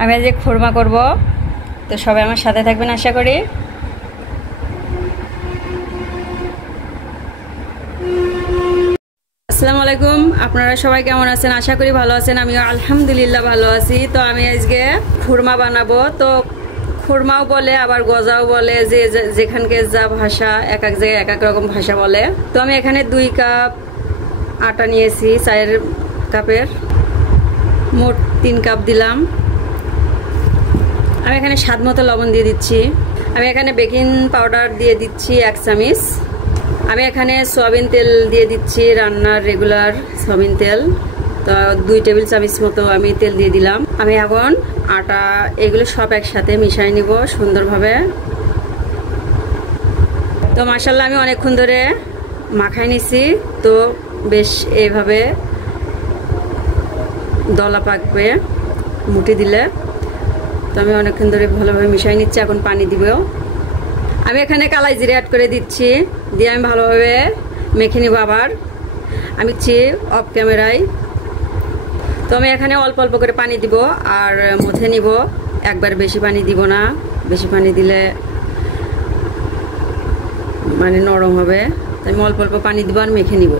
আমি আজ খুরমা করব, তো সবাই আমার সাথে থাকবেন আশা করি। আসসালামু আলাইকুম, আপনারা সবাই কেমন আছেন? আশা করি ভালো আছেন। আমিও আলহামদুলিল্লাহ ভালো আছি। তো আমি আজকে খুরমা বানাবো। তো খুরমাও বলে আবার গজাও বলে, যে যেখানকে যা ভাষা, এক এক জায়গায় এক এক রকম ভাষা বলে। তো আমি এখানে 2 কাপ আটা নিয়েছি, চায়ের কাপের মোট 3 কাপ দিলাম। আমি এখানে স্বাদ মতো লবণ দিয়ে দিচ্ছি। আমি এখানে বেকিং পাউডার দিয়ে দিচ্ছি 1 চামচ। আমি এখানে সয়াবিন তেল দিয়ে দিচ্ছি, রান্নার রেগুলার সয়াবিন তেল। তো 2 টেবিল চামচ মতো আমি তেল দিয়ে দিলাম। আমি এখন আটা এগুলো সব একসাথে মিশিয়ে নিব সুন্দরভাবে। তো মাশাআল্লাহ আমি অনেকক্ষণ ধরে মাখাই নিছি। তো বেশ এইভাবে দলা পাকবে মুঠি দিলে। তো আমি অনেকক্ষণ ধরে ভালোভাবে মিশিয়ে নিচ্ছি। এখন পানি দিব। আমি এখানে কালাই জিরে অ্যাড করে দিচ্ছি, দিয়ে আমি ভালোভাবে মেখে নিব। আবার আমি অফ ক্যামেরায়। তো আমি এখানে অল্প অল্প করে পানি দিব আর মথে নিব। একবার বেশি পানি দিব না, বেশি পানি দিলে মানে নরম হবে। তো আমি অল্প অল্প পানি দিব আর মেখে নিব।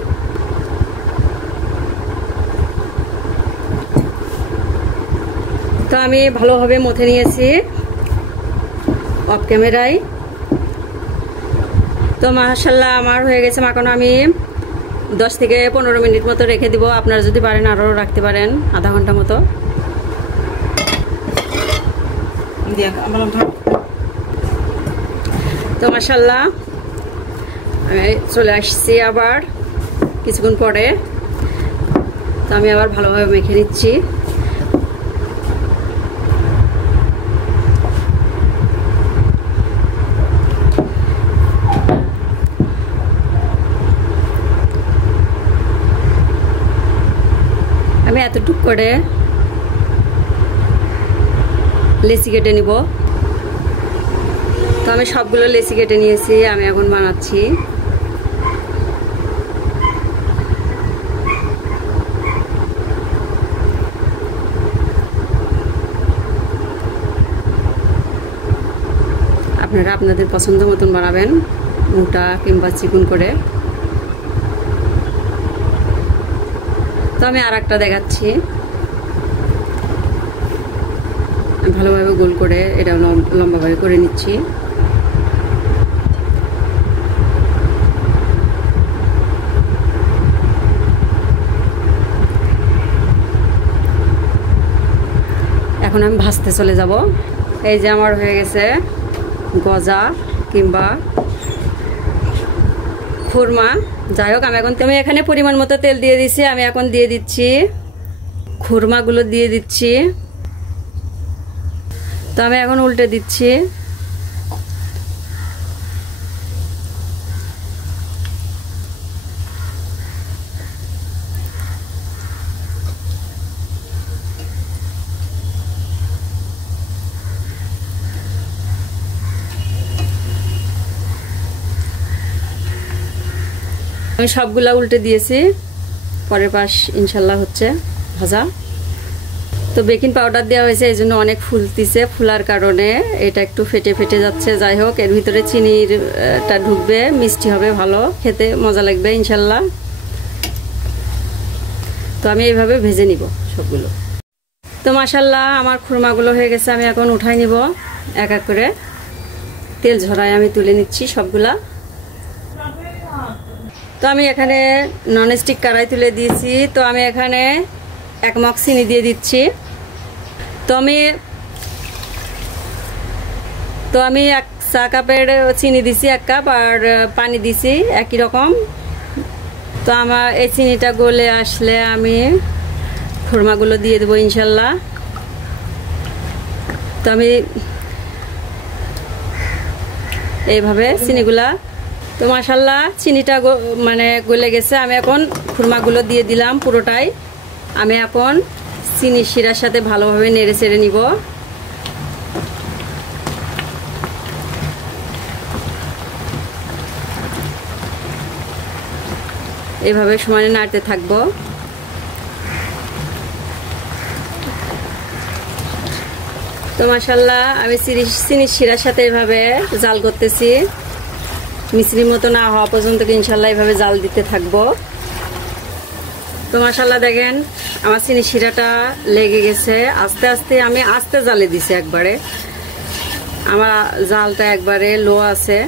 তো আমি ভালোভাবে মথে নিয়েছি অফ ক্যামেরায়। তো মাশাআল্লাহ আমার হয়ে গেছে মাখানো। আমি 10 থেকে 15 মিনিট মতো রেখে দিব। আপনারা যদি পারেন আরও রাখতে পারেন, আধা ঘন্টা মতো। তো মাশাআল্লাহ আমি চলে আসছি আবার কিছুক্ষণ পরে। তো আমি আবার ভালোভাবে মেখে নিচ্ছি। আমি এতটুক করে লেচি কেটে নিব। তো আমি সবগুলো লেচি কেটে নিয়েছি, আমি এখন বানাচ্ছি। আপনারা আপনাদের পছন্দ মতন বানাবেন, মোটা কিংবা চিকন করে। তো আমি আর একটা দেখাচ্ছি। ভালোভাবে গোল করে এটা লম্বাভাবে করে নিচ্ছি। এখন আমি ভাজতে চলে যাব। এই যে আমার হয়ে গেছে গজা কিংবা খুরমা, যাই হোক। আমি এখানে পরিমাণ মতো তেল দিয়ে দিচ্ছি। আমি এখন দিয়ে দিচ্ছি খুরমাগুলো দিয়ে দিচ্ছি। তো আমি এখন উল্টে দিচ্ছি। আমি সবগুলা উল্টে দিয়েছি। পরের পাশ ইনশাল্লাহ হচ্ছে ভাজা। তো বেকিং পাউডার দেওয়া হয়েছে, এই জন্য অনেক ফুলতিছে। ফুলার কারণে এটা একটু ফেটে ফেটে যাচ্ছে। যাই হোক, এর ভিতরে চিনিটা ঢুকবে, মিষ্টি হবে, ভালো খেতে মজা লাগবে ইনশাল্লাহ। তো আমি এইভাবে ভেজে নিব সবগুলো। তো মাশাল্লাহ আমার খুরমাগুলো হয়ে গেছে। আমি এখন উঠাই নিব এক এক করে। তেল ঝরায় আমি তুলে নিচ্ছি সবগুলা। তো আমি এখানে ননস্টিক কড়াই তুলে দিয়েছি। তো আমি এখানে 1 মগ চিনি দিয়ে দিচ্ছি। তো আমি 1 চা কাপের চিনি দিছি, 1 কাপ, আর পানি দিছি একই রকম। তো আমার এই চিনিটা গলে আসলে আমি খুরমাগুলো দিয়ে দেবো ইনশাল্লাহ। তো আমি এইভাবে চিনিগুলা, তো মাশাআল্লাহ চিনিটা মানে গলে গেছে। আমি এখন খুরমাগুলো দিয়ে দিলাম পুরোটাই। আমি এখন চিনি শিরার সাথে ভালোভাবে নেড়ে চেড়ে নিব। এইভাবে সমানে নাড়তে থাকবো। তো মাশাআল্লাহ আমি চিনির শিরার সাথে এভাবে জাল করতেছি। মিশ্রির মতো না হওয়া পর্যন্ত ইনশাল্লাহ এভাবে জাল দিতে থাকবো। তো মাশাআল্লাহ দেখেন আমার চিনি শিরাটা লেগে গেছে। আস্তে আস্তে আমি আস্তে জালে দিছি একবারে, আমার জালটা একবারে লো আছে,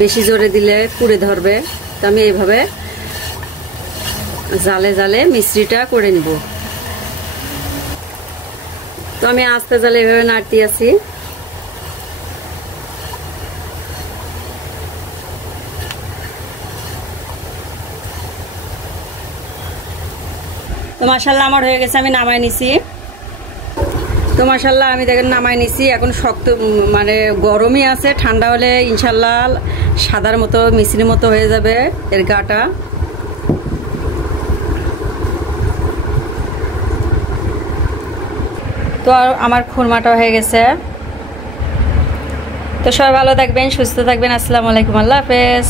বেশি জোরে দিলে পুড়ে ধরবে। তো আমি এইভাবে জালে জালে মিশ্রিটা করে নিব। তো আমি আস্তে জালে এভাবে নাড়তে আছি। তো মাশাআল্লাহ আমার হয়ে গেছে, আমি নামাই নিছি। তো মাশাআল্লাহ আমি দেখেন নামাই নিছি। এখন শক্ত মানে গরমই আছে, ঠান্ডা হলে ইনশাল্লাহ সাদার মতো মিশ্রির মতো হয়ে যাবে এর গাটা। তো আমার খুরমাটা হয়ে গেছে। তো সবাই ভালো থাকবেন, সুস্থ থাকবেন। আসসালামু আলাইকুম, আল্লাহ হাফেজ।